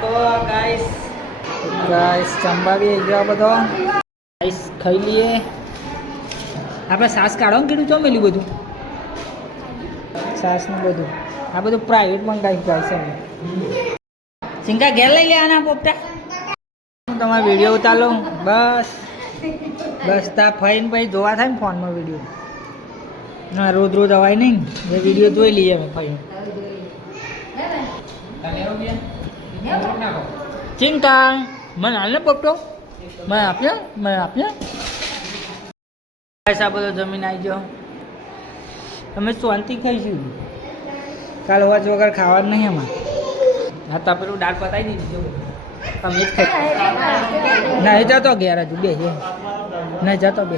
તો ગાઈસ જમવા બી ગયો બધો ગાઈસ ખાઈ લઈએ. આપણે સાસ કાઢો ને કીધું ચો મેલું બધું સાસ ને બધું આ બધું પ્રાઇવેટ મંગાવી ગાઈસ. અમે સિંકા ઘેર લઈ લે આના પોપટા. હું તમારો વિડીયો ઉતારો બસ બસ તા ફાઈન ભાઈ જોવા થાય ને ફોનમાં વિડીયો. ના રોજ રોજ અવાય નહીં એ વિડીયો જોઈ લઈએ અમે ફાઈન. ચિંતા મને હાલ ને પોપટો મેં આપ્યા પૈસા બધો જમીન આવી ગયો. અમે શાંતિ ખાઈશું કાલ હોવા વગર ખાવાનું નહીં એમાં. હા તો પેલું દાળ પતાવી દીધી તમે જ ખાઈ નહીં જતો ઘેર હજુ બે નહીં જતો બે